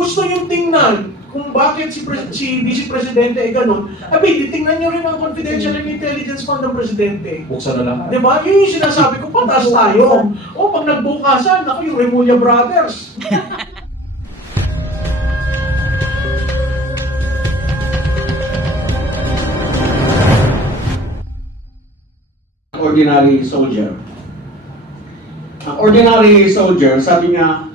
gusto niyong tingnan kung bakit si Vice Presidente ay ganun, abi, titingnan niyo rin ang confidential and intelligence fund ng Presidente. Buksan na lang. Di ba? Yun yung sinasabi ko, pataas tayo. O pag nagbukasan, ako yung Remulla Brothers. Ordinary soldier. Ang ordinary soldier, sabi niya,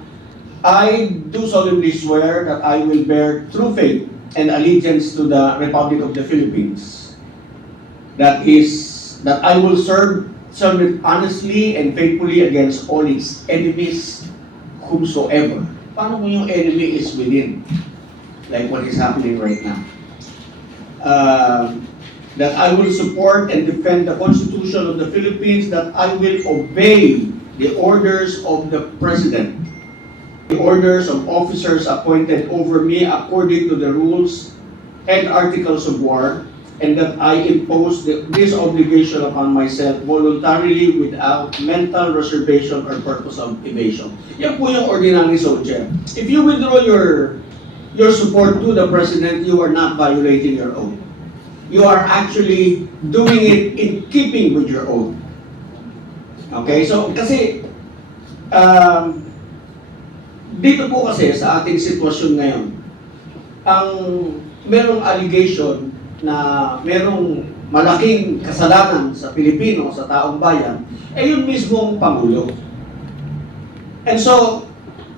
I do solemnly swear that I will bear true faith and allegiance to the Republic of the Philippines. That I will serve it honestly and faithfully against all its enemies, whomsoever. Paano kung yung enemy is within? Like what is happening right now. That I will support and defend the Constitution of the Philippines, that I will obey the orders of the President, the orders of officers appointed over me according to the rules and articles of war, and that I impose this obligation upon myself voluntarily without mental reservation or purpose of evasion. Yan po yung ordinary soldier. If you withdraw your support to the President, you are not violating your oath. You are actually doing it in keeping with your oath. Okay? So, kasi, dito po kasi sa ating sitwasyon ngayon, ang merong allegation na merong malaking kasalanan sa Pilipino, sa taong bayan, eh yun mismong Pangulo. And so,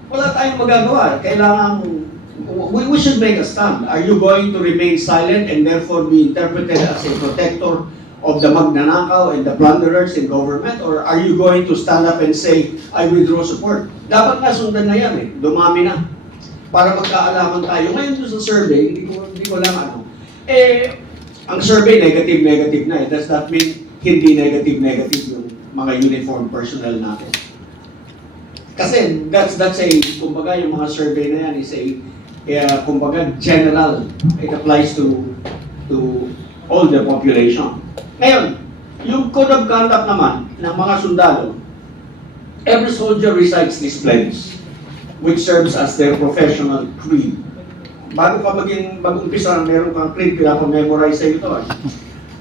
wala tayong magagawa. Kailangan we should make a stand. Are you going to remain silent and therefore be interpreted as a protector of the magnanakaw and the plunderers in government? Or are you going to stand up and say, I withdraw support? Dapat nga sundan na yan eh. Dumami na. Para magkaalaman tayo. Ngayon doon sa survey, hindi ko lang ano. Eh, ang survey, negative na eh. Does that mean hindi negative yung mga uniform personnel natin? Kasi that's a, kumbaga yung mga survey na yan is a kumbaga general, it applies to all the population. Ngayon, yung code of conduct naman ng mga sundalo, every soldier recites this pledge, which serves as their professional creed. Bago ka mag-umpisa, meron kang creed, pinapamemorize sa ito.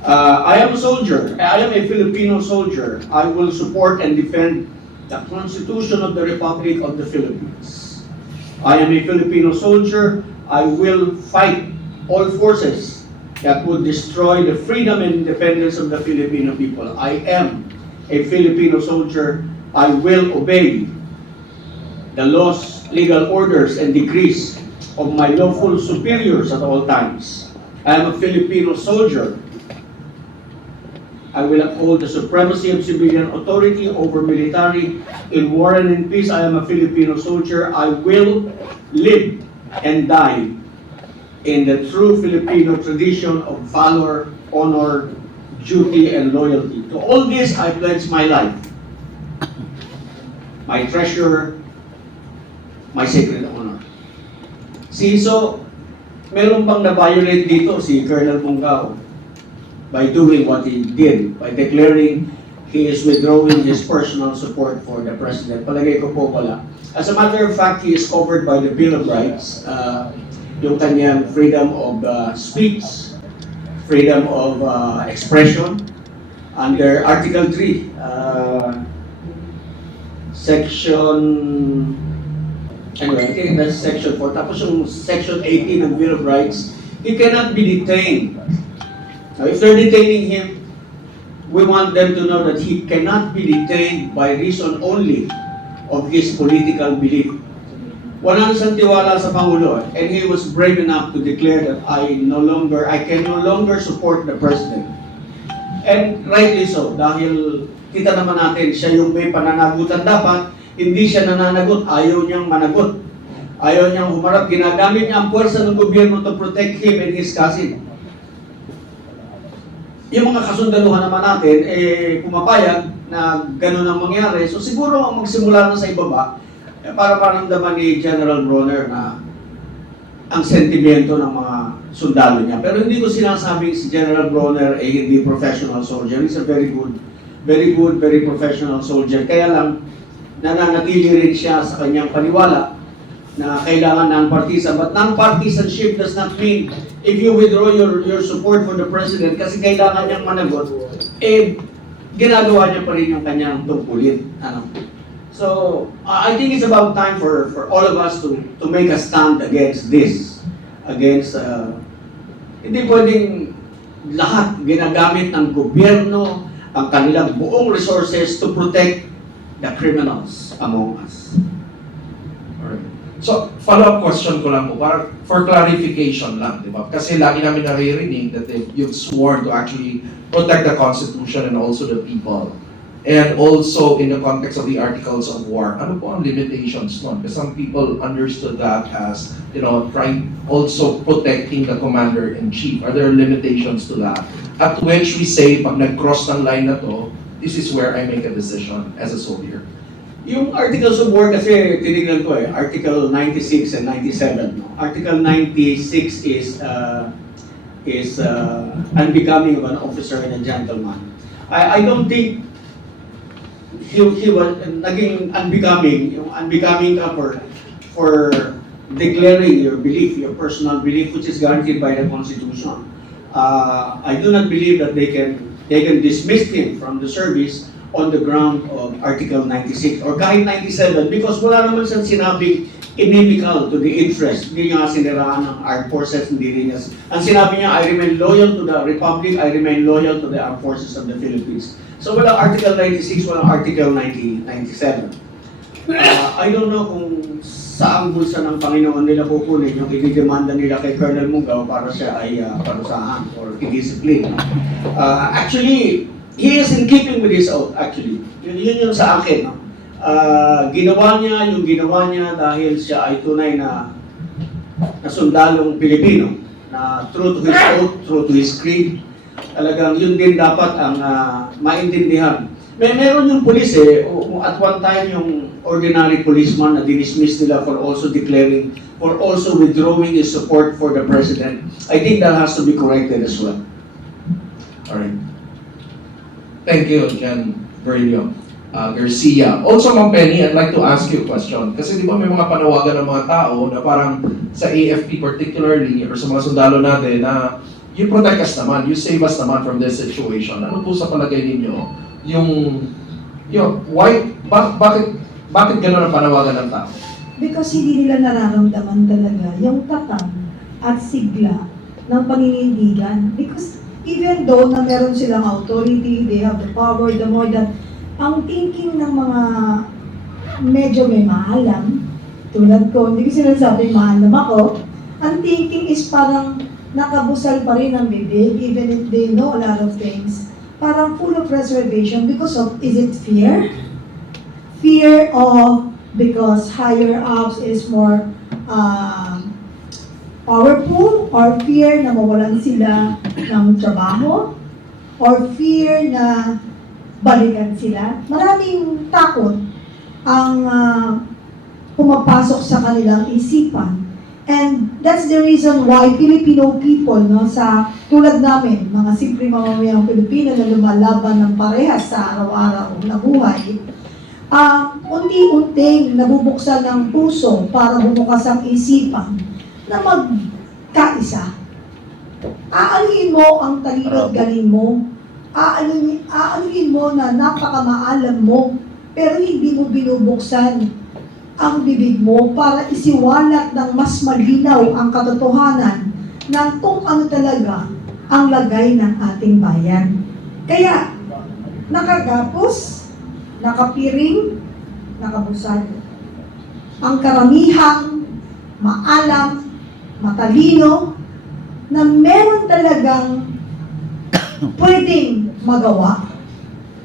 I am a soldier, I am a Filipino soldier. I will support and defend the Constitution of the Republic of the Philippines. I am a Filipino soldier. I will fight all forces that would destroy the freedom and independence of the Filipino people. I am a Filipino soldier. I will obey the laws, legal orders, and decrees of my lawful superiors at all times. I am a Filipino soldier. I will uphold the supremacy of civilian authority over military in war and in peace. I am a Filipino soldier. I will live and die in the true Filipino tradition of valor, honor, duty, and loyalty. To all this, I pledge my life, my treasure, my sacred honor. See, so, meron bang na-violate dito si Colonel Bungao by doing what he did, by declaring he is withdrawing his personal support for the President? Palagay ko po wala. As a matter of fact, he is covered by the Bill of Rights, yung kanyang freedom of speech, freedom of expression, under Article 3, Section, anyway, I think that's Section 4. Tapos yung Section 18 ng Bill of Rights, he cannot be detained. Now, if they're detaining him, we want them to know that he cannot be detained by reason only of his political belief. Walang isang tiwala sa Pangulo, and he was brave enough to declare that I can no longer support the President. And rightly so, dahil kita naman natin, siya yung may pananagutan dapat, hindi siya nananagot, ayaw niyang managot. Ayaw niyang humarap, ginagamit niya ang puwersa ng gobyerno to protect him and his cousin. Yung mga kasundaluhan naman natin, pumapayag na gano'n ang mangyari. So siguro magsimula na sa ibaba, para paramdaman ni General Bronner na ang sentimento ng mga sundalo niya. Pero hindi ko sinasabing si General Bronner ay hindi professional soldier. He's a very professional soldier. Kaya lang, nananatili rin siya sa kanyang paniwala na kailangan non-partisan. But non-partisanship does not mean if you withdraw your support for the president kasi kailangan niyang managot, ginagawa niya pa rin yung kanyang tungkulin. So, I think it's about time for all of us to make a stand against this. Against, hindi pwedeng lahat ginagamit ng gobyerno ang kanilang buong resources to protect the criminals among us. Alright. So, follow-up question ko lang po, para for clarification lang, di ba? Kasi lagi namin naririnig that you've sworn to actually protect the Constitution and also the people. And also in the context of the Articles of War, ano po ang limitations nun? Because some people understood that as, trying also protecting the Commander-in-Chief. Are there limitations to that? At which we say, pag nag-cross ng line na to, this is where I make a decision as a soldier. Yung Articles of War kasi tinignan ko Article 96 and 97. No? Article 96 is unbecoming of an officer and a gentleman. I don't think he was naging unbecoming, yung unbecoming ka for declaring your belief, your personal belief, which is guaranteed by the Constitution. I do not believe that they can dismiss him from the service on the ground of Article 96 or kahit 97 because wala naman siyang sinabing inimical to the interest. Hindi niya siniraan ng armed forces, hindi rin niya. Ang sinabi niya, I remain loyal to the Republic, I remain loyal to the armed forces of the Philippines. So walang Article 96, walang Article 97. I don't know kung saang bulsa ng Panginoon nila kukunin yung ididemanda nila kay Colonel Mungao para siya ay parusahan or i-discipline. Actually, he is in keeping with his oath, actually. Yun yung sa akin. No? Ginawa niya dahil siya ay tunay na sundalong Pilipino na true to his oath, true to his creed. Talagang yun din dapat ang maintindihan. Meron yung pulis at one time yung ordinary policeman na dinismiss nila for also withdrawing his support for the president. I think that has to be corrected as well. Alright. Thank you, Jan Berlio. Garcia. Also, Ma'am Penny, I'd like to ask you a question. Kasi di ba may mga panawagan ng mga tao na parang sa AFP particularly or sa mga sundalo natin na you protect us naman, you save us naman from this situation. Ano po sa palagay ninyo? Bakit gano'n ang panawagan ng tao? Because hindi nila nararamdaman talaga yung tatag at sigla ng paninindigan. Because even though na meron silang authority, they have the power, the more that ang thinking ng mga medyo may maalam, tulad ko, hindi ko sinasabi maalam ako, ang thinking is parang nakabusal pa rin ang bibig, even if they know a lot of things. Parang full of reservation because of, is it fear? Fear of, because higher ups is more powerful, or fear na mawalan sila ng trabaho, or fear na balikan sila. Maraming takot ang pumapasok sa kanilang isipan. And that's the reason why Filipino people, sa tulad namin, mga simple mamamayang Pilipino na lumalaban ng parehas sa araw-araw na buhay, unti-unting nabubuksan ng puso para bumukas ang isipan na magkaisa. Aalin mo ang talino at galing mo. Aalin mo na napakamaalam mo, pero hindi mo binubuksan ang bibig mo para isiwalat ng mas malinaw ang katotohanan ng kung ano talaga ang lagay ng ating bayan. Kaya, nakagapos, nakapiring, nakabusad. Ang karamihang maalam, matalino, na meron talagang pwedeng magawa.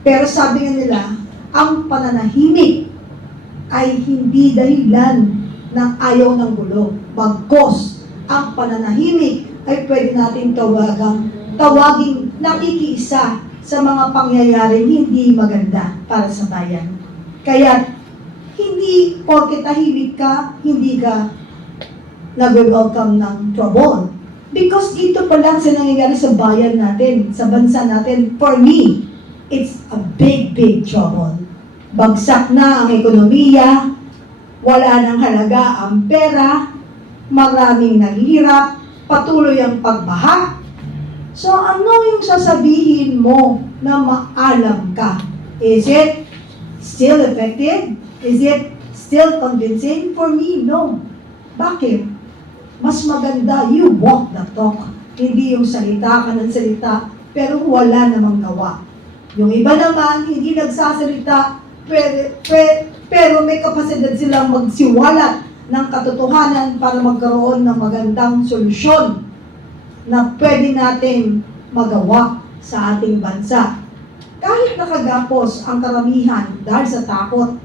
Pero sabi nga nila, ang pananahimik ay hindi dahilan ng ayaw ng gulo. Bagkos, ang pananahimik ay pwede natin tawaging nakikiisa sa mga pangyayaring hindi maganda para sa bayan. Kaya, hindi porke tahimik ka, hindi ka nag-welcome ng trouble. Because dito pa lang sa nangyayari sa bayan natin, sa bansa natin, for me, it's a big, big trouble. Bagsak na ang ekonomiya, wala nang halaga ang pera, maraming naghihirap, patuloy ang pagbaha. So ano yung sasabihin mo na maalam ka? Is it still effective? Is it still convincing? For me, no. Bakit? Mas maganda you walk the talk. Hindi yung salita ka ng salita, pero wala namang gawa. Yung iba naman, hindi nagsasalita, pero may kapasidad silang magsiwalat ng katotohanan para magkaroon ng magandang solusyon na pwede natin magawa sa ating bansa. Kahit nakagapos ang karamihan dahil sa takot,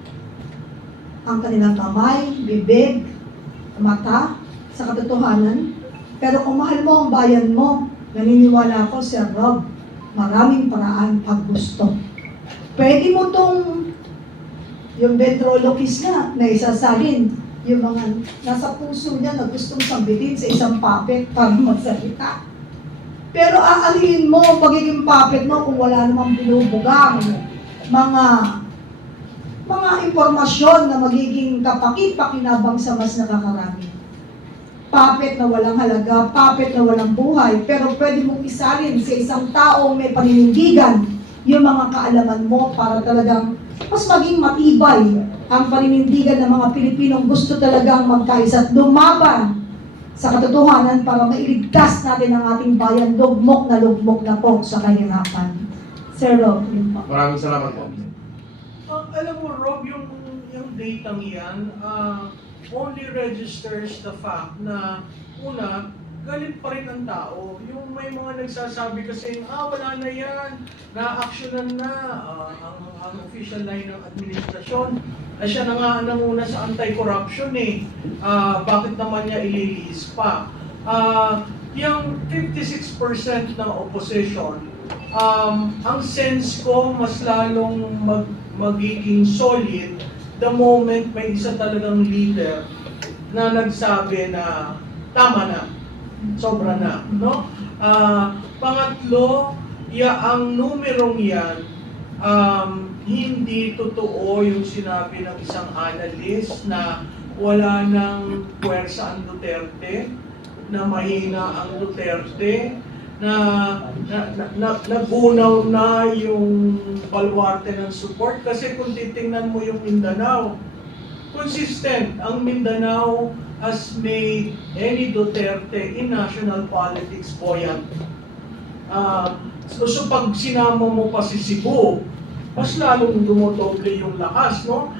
ang kanilang kamay, bibig, mata, sa katotohanan. Pero kung mahal mo ang bayan mo, naniniwala ako, Sir Rob, maraming paraan pag gusto. Pwede mo tong yung ventriloquist na isasalin, yung mga nasa puso niya na gustong sambitin sa isang puppet para magsalita. Pero aalihin mo pagiging puppet mo kung wala namang binubugang mga impormasyon na magiging kapakit-pakinabang sa mas nakakarami. Puppet na walang halaga, puppet na walang buhay, pero pwede mong isalin sa isang taong may paninindigan yung mga kaalaman mo para talagang mas maging matibay ang paninindigan ng mga Pilipinong gusto talagang magkaisa at lumaban sa katotohanan para mailigtas natin ang ating bayan, lugmok na po sa kahirapan. Sir Rob, yun po. Maraming salamat po. Alam mo, Rob, yung datang yan, only registers the fact na, una, galit pa rin ang tao. Yung may mga nagsasabi kasi, wala na yan, na-actionan na ang official line ng administrasyon. Siya na nga nanguna sa anti-corruption bakit naman niya ililiis pa? Yung 56% ng opposition, ang sense ko mas lalong magiging solid the moment may isa talagang leader na nagsabi na tama na, sobra na, no? Pangatlo, ang numerong yan, hindi totoo yung sinabi ng isang analyst na wala nang puwersa ang Duterte, na mahina ang Duterte, na nagunaw na yung baluarte ng support. Kasi kung titingnan mo yung Mindanao, consistent. Ang Mindanao has made any Duterte in national politics buoyant. So pag sinama mo pa si Cebu, mas lalong dumodoble yung lakas, no?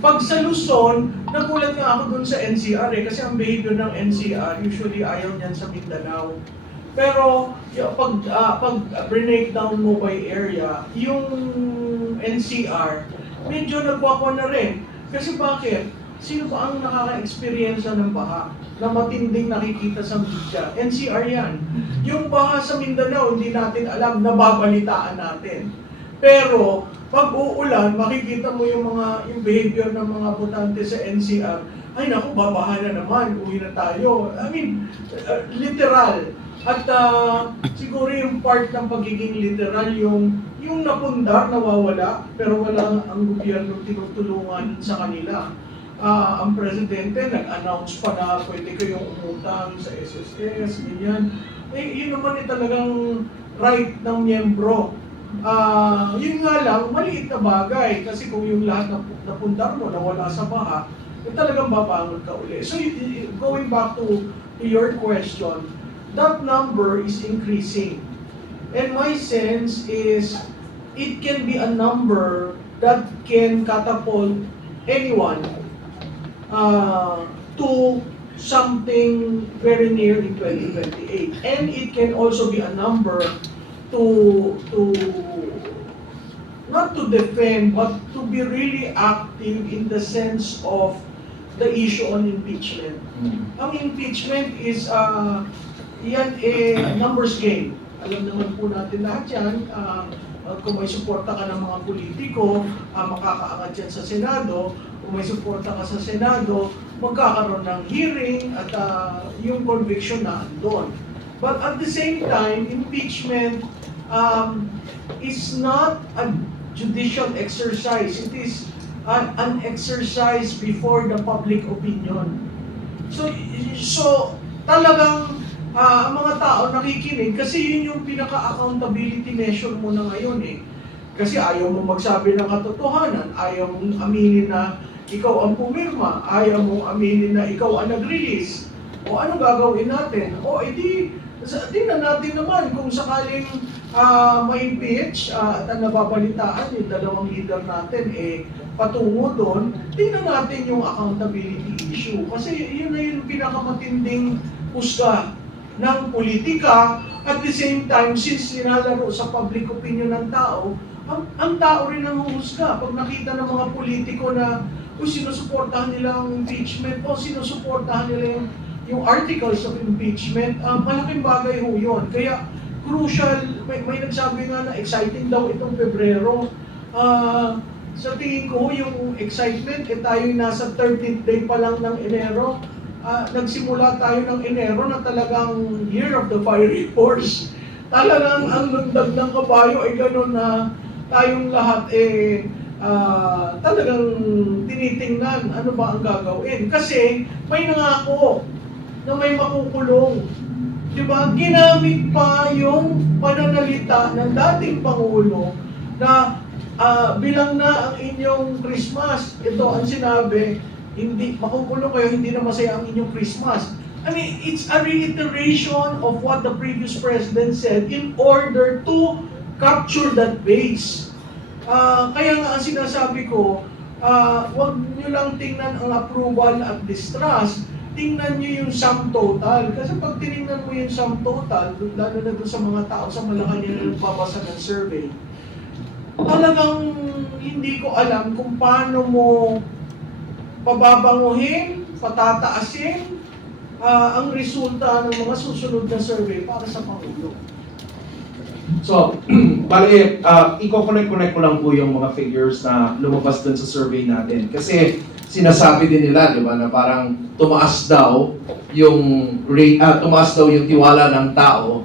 Pag sa Luzon, nagulat nga ako dun sa NCR kasi ang behavior ng NCR, usually ayaw niyan sa Mindanao. Pero pag breakdown mo by area, yung NCR, medyo nagwako na rin. Kasi bakit? Sino ba ang nakaka-experience ng baha na matinding nakikita sa media? NCR yan. Yung baha sa Mindanao, hindi natin alam, nababalitaan natin. Pero pag uulan, makikita mo yung behavior ng mga botante sa NCR. Ay naku, babaha na naman, uwi na tayo. I mean, literal. At siguro yung part ng pagiging literal, yung napundar, nawawala, pero wala ang gobyerno tinutulungan sa kanila. Ang presidente nag-announce pa na pwede kayong umutang sa SSS, ganyan. Yun naman talagang right ng miyembro. Yun nga lang, maliit na bagay. Kasi kung yung lahat na pundar mo nawala sa baha, talagang babangon ka uli. So going back to your question, that number is increasing. And my sense is, it can be a number that can catapult anyone to something very near in 2028. And it can also be a number to not to defend, but to be really active in the sense of the issue on impeachment. Ang impeachment is yan numbers game. Alam naman po natin lahat yan. Kung may suporta ka ng mga politiko, makakaangat yan sa Senado. Kung may suporta ka sa Senado, magkakaroon ng hearing at yung conviction na andon. But at the same time, impeachment is not a judicial exercise. It is an exercise before the public opinion. So talagang ang mga tao nakikinig kasi yun yung pinaka-accountability measure mo na ngayon eh. Kasi ayaw mo magsabi ng katotohanan, ayaw mong aminin na ikaw ang pumirma, ayaw mong aminin na ikaw ang nag-release. O ano gagawin natin? O edi, tingnan natin naman kung sakaling ma-impeach at ang nababalitaan yung dalawang leader natin patungo doon, tingnan natin yung accountability issue. Kasi yun na yung pinakamatinding husga ng politika. At the same time, since nilalaro sa public opinion ng tao, ang tao rin ang huhusga. Pag nakita ng mga politiko na sinusuportahan nila ang impeachment o sinusuportahan nila yung articles of impeachment, malaking bagay ho yun. Kaya crucial, may nagsabi nga na exciting daw itong Pebrero. Sa tingin ko yung excitement, tayo nasa 13th day pa lang ng Enero. Nagsimula tayo ng Enero na talagang year of the fiery horse. Talagang ang lundag ng kabayo ay gano'n na tayong lahat talagang tinitingnan ano ba ang gagawin. Kasi may nangako na may makukulong. Diba? Ginamit pa yung pananalita ng dating Pangulo na bilang na ang inyong Christmas. Ito ang sinabi, hindi makukulong kayo, hindi na masaya ang inyong Christmas. I mean, it's a reiteration of what the previous president said in order to capture that base. Kaya nga ang sinasabi ko, huwag nyo lang tingnan ang approval at distrust, tingnan nyo yung sum total. Kasi pag tinignan mo yung sum total, lalo na doon sa mga tao sa Malacanang na nagbabasa ng survey, talagang hindi ko alam kung paano mo pababanguhin, patataasin ang resulta ng mga susunod na survey para sa Pangulo. So, bali, i-connect ko lang po yung mga figures na lumabas dun sa survey natin. Kasi sinasabi din nila, di ba, na parang tumaas daw yung tiwala ng tao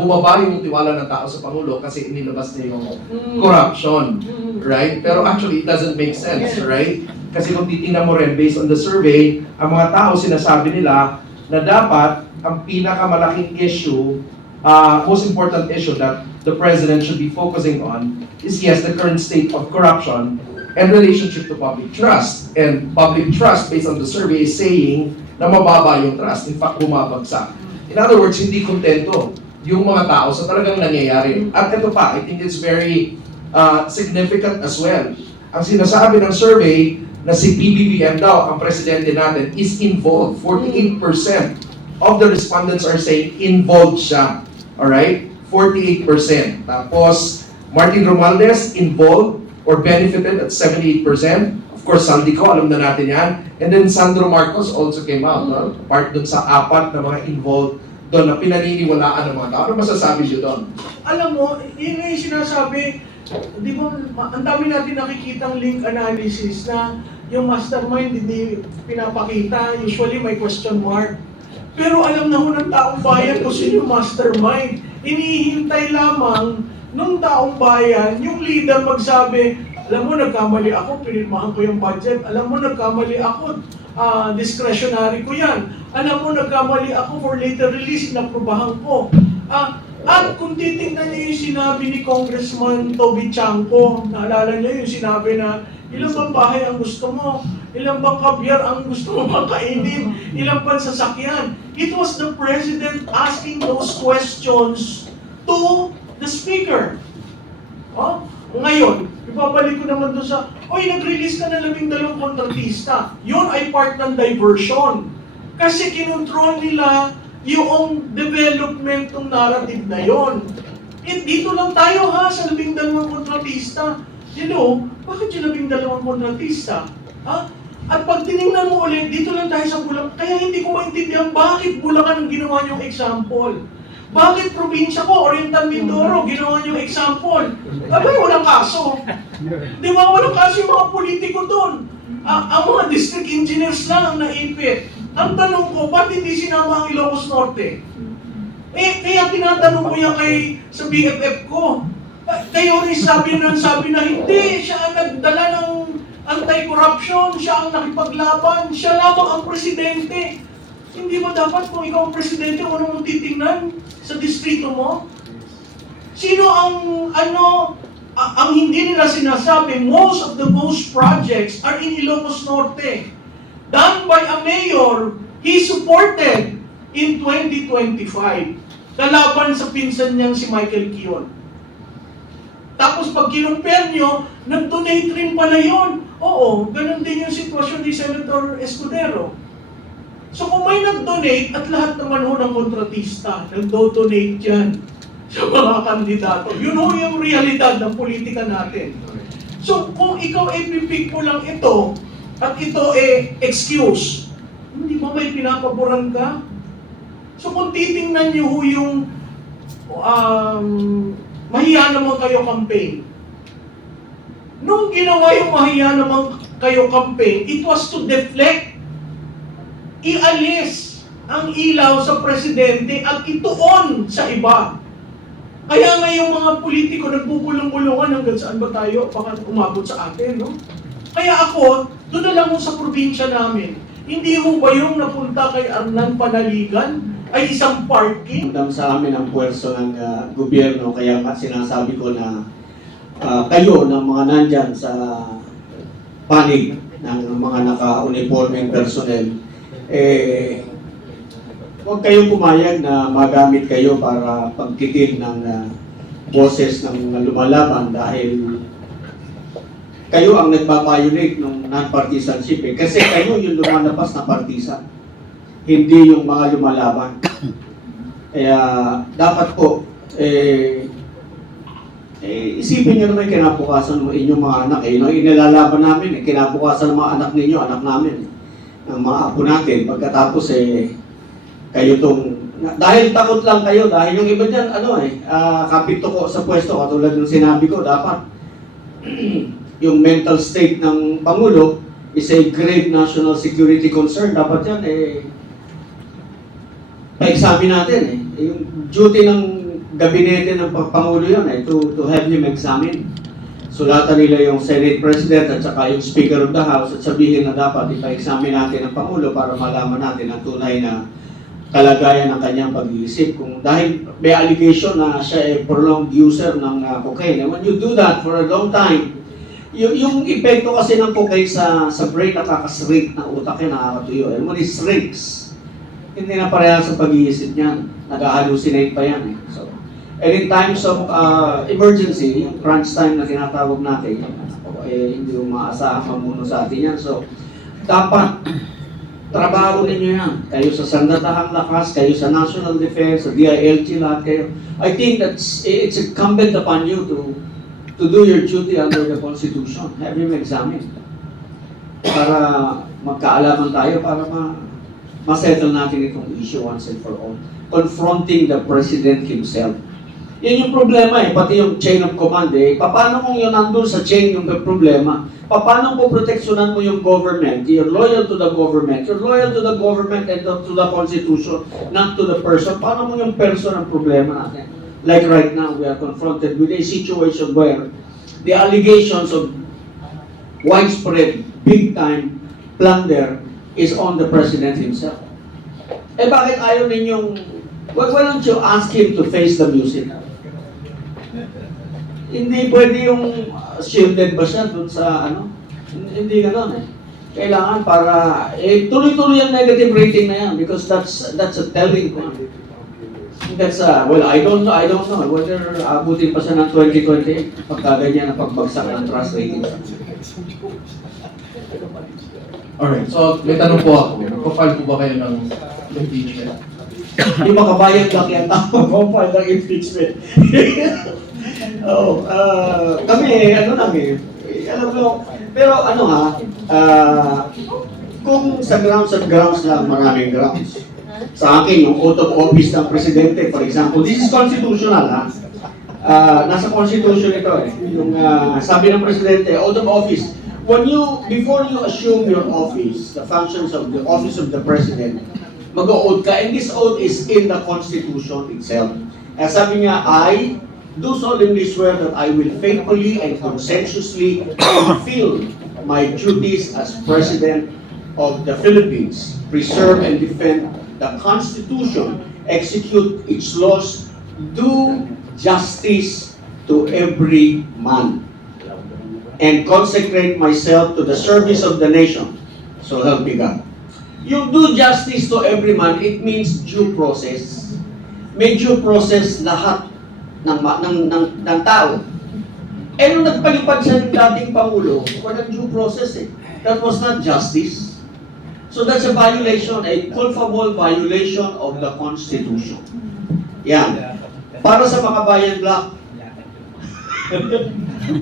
bumaba yung tiwala ng tao sa Pangulo kasi inilabas niya yung corruption, right? Pero actually, it doesn't make sense, right? Kasi kung titingnan mo rin, based on the survey, ang mga tao sinasabi nila na dapat ang pinakamalaking issue, most important issue that the President should be focusing on is, yes, the current state of corruption and relationship to public trust. And public trust, based on the survey, is saying na mababa yung trust. In fact, bumabagsak. In other words, hindi kontento yung mga tao sa talagang nangyayari. At ito pa, I think it's very significant as well. Ang sinasabi ng survey na si BBBM daw, ang presidente natin, is involved. 48% of the respondents are saying involved siya. Alright? 48%. Tapos, Martin Romualdez, involved or benefited at 78%. Of course, Saldico, alam na natin yan. And then Sandro Marcos also came out. No? Part dun sa apat na mga involved doon na pinaniniwalaan ng mga tao. Ano masasabi niyo doon? Alam mo, yun nga yung sinasabi, di ba, ang dami natin nakikitang link analysis na yung mastermind hindi pinapakita, usually may question mark. Pero alam na ho ng taong bayan kung sino yung mastermind. Inihintay lamang nung taong bayan, yung leader magsabi, alam mo, nagkamali ako, pinirmahan ko yung budget. Alam mo, nagkamali ako, discretionary ko yan. Alam mo, nagkamali ako for later release, inaprubahan ko. At kung titingnan niyo yung sinabi ni Congressman Toby Chanco, naalala niyo yung sinabi na, ilang bang bahay ang gusto mo? Ilang bang kabyar ang gusto mo makainin? Ilang bang sasakyan? It was the President asking those questions to the Speaker. Ngayon, ibabalik ko naman doon sa, nag-release ka na 12 kontratista. Yun ay part ng diversion. Kasi kinontrol nila yung development ng narrative na yon. Dito lang tayo sa 12 kontratista. Bakit yung 12 kontratista? At pag tinignan mo ulit, dito lang tayo sa Bulacan. Kaya hindi ko maintindihan bakit Bulacan ang ginawa niyong example. Bakit probinsya ko, Oriental Mindoro, ginawa niyong example? Abay, walang kaso. Di ba, walang kaso yung mga politiko doon. Ang mga district engineers lang ang naipit. Ang tanong ko, ba't hindi sinama ang Ilocos Norte? Kaya tinatanong ko yan sa BFF ko. Kayo rin sabi na hindi, siya ang nagdala ng anti-corruption, siya ang nakipaglaban, siya lamang ang presidente. Hindi ba dapat kung ikaw ang presidente, ano mong titingnan sa distrito mo? Sino ang hindi nila sinasabi, most of those projects are in Ilocos Norte. Done by a mayor, he supported in 2025. Kalaban sa pinsan niyang si Michael Kiyon. Tapos pag kinumpare nyo, nag-donate rin pala yun. Oo, ganun din yung sitwasyon ni Senator Escudero. So kung may nag-donate at lahat naman ho ng kontratista, nag-donate yan sa mga kandidato. Yun ho yung realidad ng politika natin. So kung ikaw ay pipick mo lang ito, at ito excuse, hindi ba may pinapaboran ka? So kung titingnan nyo ho yung mahiya naman kayo campaign, nung ginawa yung mahiya naman kayo campaign, it was to deflect, ialis ang ilaw sa presidente at ituon sa iba. Kaya nga yung mga politiko nagbubulong-bulungan hanggang saan ba tayo? Baka umabot sa atin, no? Kaya ako, doon na lang ho sa probinsya namin. Hindi ho ba yung napunta kay Arnan Panaligan ay isang parking? Ramdam sa amin ang puwerso ng gobyerno, kaya sinasabi ko na kayo ng mga nandyan sa panig ng mga naka-uniforming personnel, huwag kayong pumayag na magamit kayo para pagtitil ng boses ng lumalaban dahil kayo ang nagpa-violate ng non-partisanship kasi kayo yung lumalabas na partisan, hindi yung mga lumalaban. Kaya dapat po isipin nyo naman kinabukasan ng inyong mga anak. Inilalaban namin, kinabukasan ng mga anak ninyo, anak namin, ng mga apo natin. Pagkatapos kayo dahil takot lang kayo, dahil yung iba dyan, kapito ko sa pwesto, katulad ng sinabi ko, dapat yung mental state ng Pangulo is a grave national security concern. Dapat yan, pa-examine natin. Yung duty ng gabinete ng Pangulo yun, to have him examine. Sulatan nila yung Senate President at saka yung Speaker of the House at sabihin na dapat ipa-examine natin ang Pangulo para malaman natin ang tunay na kalagayan ng kanyang pag-iisip. Kung dahil may allegation na siya ay prolonged user ng cocaine. And when you do that for a long time, yung epekto kasi ng cocaine sa brain, nakakashrink ng utak yan, nakakatuyo. And when it shrinks, hindi na pareha sa pag-iisip niyan. Nag-hallucinate pa yan. So, and in times of emergency, yung crunch time na tinatawag natin, hindi mo maasahan mamuno sa atin yan. So, dapat trabaho ninyo yan. Kayo sa Sandatahang Lakas, kayo sa National Defense, sa DILG, lahat kayo. I think it's incumbent upon you to do your duty under the Constitution. Have him examined. Para magkaalaman tayo, para ma-settle natin itong issue once and for all. Confronting the President himself. Yan yung problema pati yung chain of command Paano kung yun nandun sa chain yung problema? Paano po proteksyonan mo yung government? You're loyal to the government. You're loyal to the government and to the Constitution, not to the person. Paano mo yung person ang problema natin? Like right now, we are confronted with a situation where the allegations of widespread, big-time plunder is on the President himself. Bakit ayaw ninyong, why don't you ask him to face the music? Hindi pwede yung shielded ba siya dun sa Hindi gano'n Kailangan para, tuloy-tuloy ang negative rating na yan because that's a telling point. That's well, I don't know whether abutin pa siya ng 2028 pagka ganyan ang pagbagsak ng trust rating. Alright, so may tanong po ako. Profile po ba kayo ng impeachment? Yung makabayang lang yan tao, profile ng impeachment. Kami alam mo, pero kung sa grounds lang, maraming grounds. Sa akin, yung oath of office ng presidente, for example, this is constitutional, nasa constitution ito Yung sabi ng presidente, oath of office, before you assume your office, the functions of the office of the president, mag-oath ka, and this oath is in the constitution itself. Sabi niya, I do solemnly swear that I will faithfully and conscientiously fulfill my duties as President of the Philippines, preserve and defend the Constitution, execute its laws, do justice to every man, and consecrate myself to the service of the nation. So help me God. Yung do justice to every man, it means due process. May due process lahat ng tao. Eh, nung nagpalipad siya ng dating Pangulo, walang due process eh. That was not justice. So that's a violation, a culpable violation of the Constitution. Yan. Para sa mga bayan black,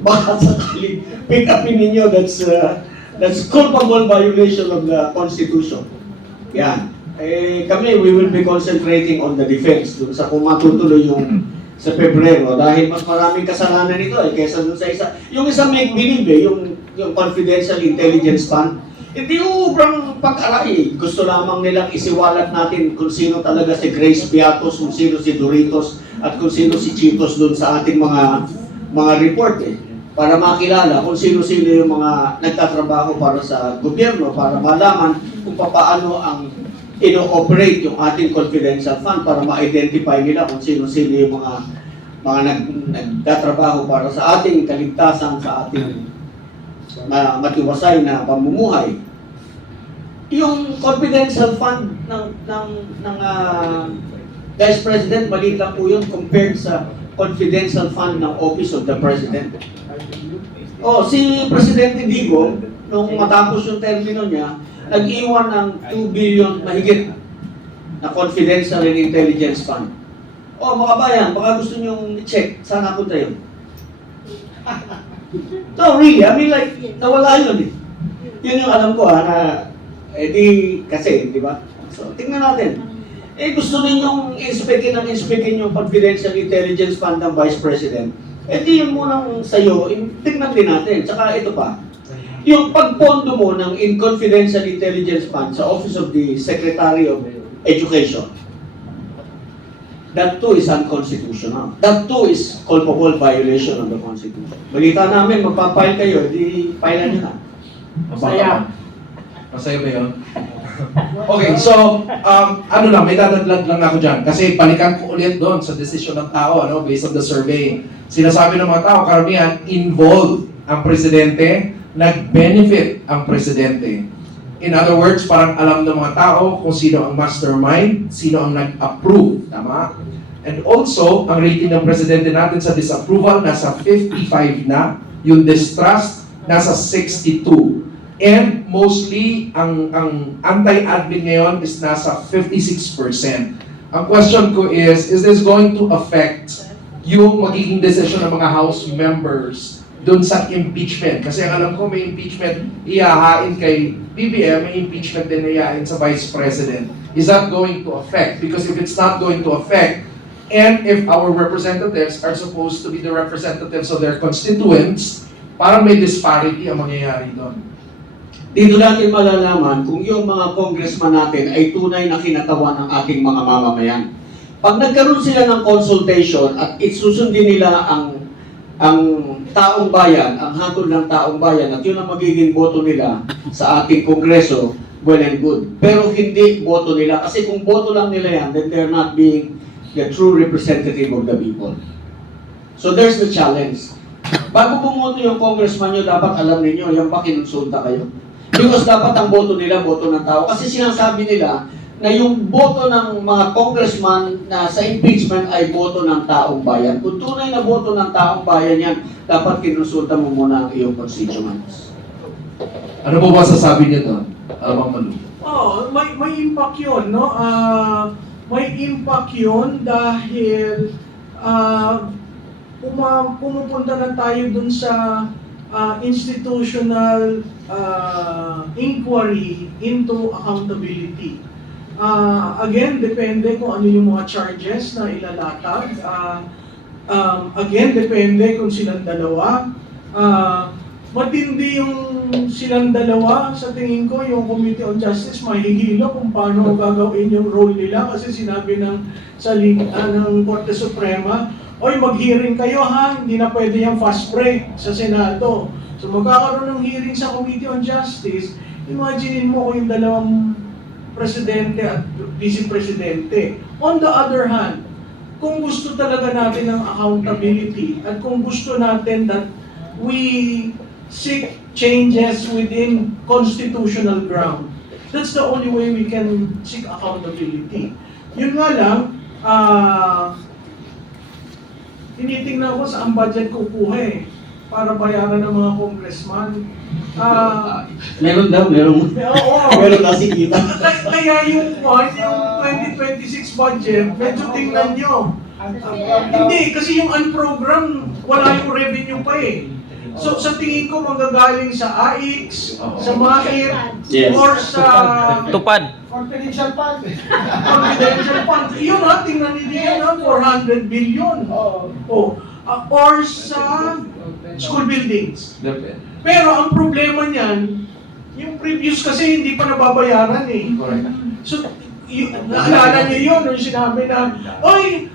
baka sakali, pick upin ninyo, that's culpable violation of the Constitution. Yan. Eh, kami, we will be concentrating on the defense dun sa kung matutuloy yung sa Pebrero dahil mas maraming kasalanan nito eh kaysa dun sa isa. Yung isa make believe eh, yung confidential intelligence fund. Hindi ubrang pag-aray. Gusto lamang nilang isiwalat natin kung sino talaga si Grace Piatos, kung sino si Doritos, at kung sino si Chitos dun sa ating mga report eh. Para makilala kung sino-sino yung mga nagtatrabaho para sa gobyerno, para malaman kung paano ang ino-operate yung ating confidential fund para ma-identify nila kung sino-sino yung mga nagtatrabaho para sa ating kaligtasan, sa ating matiwasay na pamumuhay. Yung confidential fund ng Vice President, maliit lang po yun compared sa confidential fund ng Office of the President. Oh, si Presidente Digo, nung matapos yung termino niya, nag-iwan ng 2 billion mahigit na confidential and intelligence fund. Oh, mga bayan, baka gusto nyo i-check, saan napunta yun? No, really, I mean like, nawala yun eh. Yun yung alam ko na, kasi, di ba? So, tingnan natin. Eh, gusto ninyong inspekin yung confidential intelligence fund ng Vice President. Eh, di yun munang sa'yo, tingnan din natin. Tsaka ito pa, yung pagpondo mo ng confidential intelligence fund sa Office of the Secretary of Education, that too is unconstitutional. That too is culpable violation of the Constitution. Balita namin, magpapile kayo, di pile nyo na. Masaya. Masaya ba yun? Okay, so, may dadaglag lang ako dyan. Kasi balikan ko ulit doon sa desisyon ng tao, based on the survey. Sinasabi ng mga tao, karamihan, involved ang presidente, nag-benefit ang presidente. In other words, parang alam ng mga tao kung sino ang mastermind, sino ang nag-approve, tama? And also, ang rating ng presidente natin sa disapproval, nasa 55 na, yung distrust, nasa 62. And mostly, ang anti-admin ngayon is nasa 56%. Ang question ko is this going to affect yung magiging decision ng mga House members doon sa impeachment? Kasi ang alam ko, may impeachment ihahain kay BBM, may impeachment din ihahain sa Vice President. Is that going to affect? Because if it's not going to affect, and if our representatives are supposed to be the representatives of their constituents, parang may disparity ang mangyayari doon. Dito natin malalaman kung yung mga congressman natin ay tunay na kinatawan ng ating mga mamamayan. Pag nagkaroon sila ng consultation at isusundin nila ang taong bayan, ang hatol ng taong bayan, at yun ang magiging boto nila sa ating kongreso, well and good. Pero hindi boto nila, kasi kung boto lang nila yan, then they're not being the true representative of the people. So there's the challenge. Bago bumoto yung congressman nyo, dapat alam ninyo, yan ba kinonsulta kayo? Because dapat ang boto nila, boto ng tao. Kasi sinasabi nila na yung boto ng mga congressman na sa impeachment ay boto ng taong bayan. Kung tunay na boto ng taong bayan yan, dapat kinonsulta mo muna ang iyong constituents. Ano po ba sasabi niyo doon, Mang Malu? Oh, may impact yun, no? May impact yun dahil pumupunta na tayo dun sa institutional inquiry into accountability. Again, depende kung ano yung mga charges na ilalatag. Again, depende kung silang dalawa. Matindi yung silang dalawa, sa tingin ko, yung Committee on Justice, mahihilo kung paano gagawin yung role nila kasi sinabi ng Korte Suprema, oy, mag-hearing kayo ha, hindi na pwede yung fast break sa Senado. So magkakaroon ng hearing sa Committee on Justice, imaginein mo kung yung dalawang presidente at vice presidente. On the other hand, kung gusto talaga natin ng accountability at kung gusto natin that we seek changes within constitutional ground, that's the only way we can seek accountability. Yun nga lang, tinitingnan ko saan budget kukuha para bayaran ng mga congressman. Meron daw, meron. Oo. Meron kasi kita. Kaya yung 2026 budget, medyo tingnan nyo. Hindi, kasi yung unprogram, wala yung revenue pa So sa tingin ko manggagaling sa AIX, sa MAIR, Yes. or sa Tupad. confidential fund. Yun tingnan ninyo yan 400 billion. Or sa school buildings. Pero ang problema niyan, yung previous kasi hindi pa nababayaran Correct. So, naalala niyo yun, nung sinabi na, oy,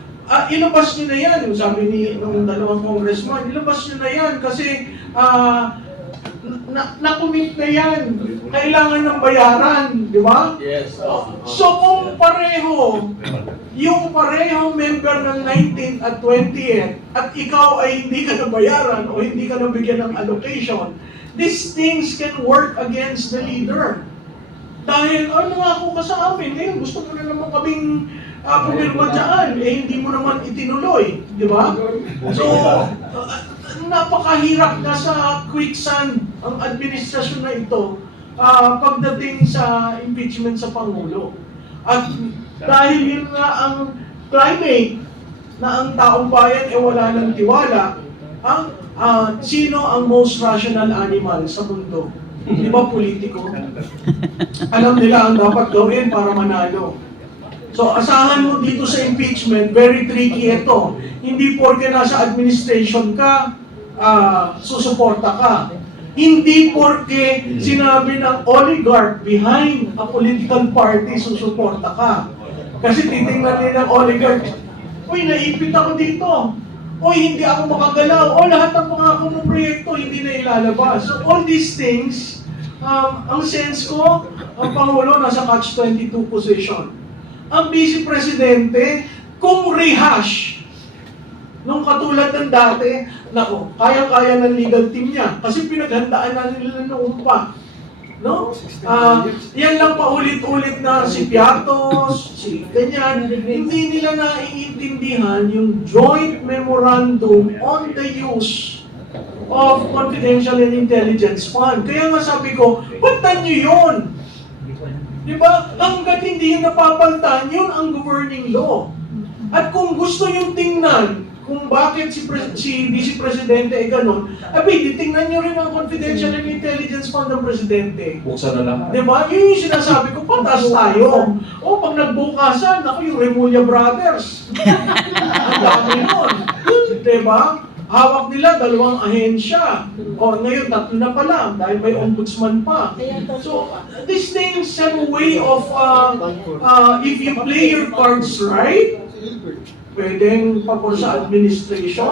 ilabas niyo na yan. Yung sabi nung dalawang congressman, ilabas niyo na yan kasi na-commit na yan. Kailangan ng bayaran, di ba? Yes. So kung yung parehong member ng 19th at 20th, at ikaw ay hindi ka nabayaran o hindi ka nabigyan ng allocation, these things can work against the leader. Dahil, nangako ka sa amin, gusto mo na naman kaming pumirma dyan, hindi mo naman itinuloy, di ba? So, napakahirap na sa quicksand ang administrasyon na ito pagdating sa impeachment sa Pangulo. At dahil yun nga ang climate na ang taong bayan wala ng tiwala, sino ang most rational animal sa mundo? Di ba politiko? Alam nila ang dapat gawin para manalo. So asahan mo dito sa impeachment, very tricky ito. Hindi porke nasa administration ka, susuporta ka. Hindi porke sinabi ng oligarch behind a political party, susuporta ka. Kasi titingnan nila ng oligarch, uy, naipit ako dito. Uy, hindi ako makagalaw. O, lahat ng pangako ng proyekto hindi na ilalabas. So all these things, ang sense ko, ang Pangulo nasa catch-22 position. Ang Vice Presidente, kung rehash, nung katulad ng dati, nako, kaya-kaya ng legal team niya. Kasi pinaghandaan na nila noong pa. No? Yan lang paulit-ulit na si Piatos, si ganyan. Hindi nila naiintindihan yung joint memorandum on the use of confidential and intelligence fund. Kaya nga sabi ko, puntan nyo yun. Diba? Hanggat hindi yun napapaltan, yun ang governing law. At kung gusto yung tingnan, kung bakit si Vice Presidente ay ganun, titingnan nyo rin ang confidential and intelligence fund ng Presidente. Buksan na lang. Diba? Yun yung sinasabi ko, patas tayo. O, pag nagbukasan, ako yung Remulla Brothers. Ang dami nun. Diba? Hawak nila 2 ahensya. O, ngayon 3 na pala, dahil may ombudsman pa. So, these things have a way of, if you play your cards right, pwedeng pabor sa administration,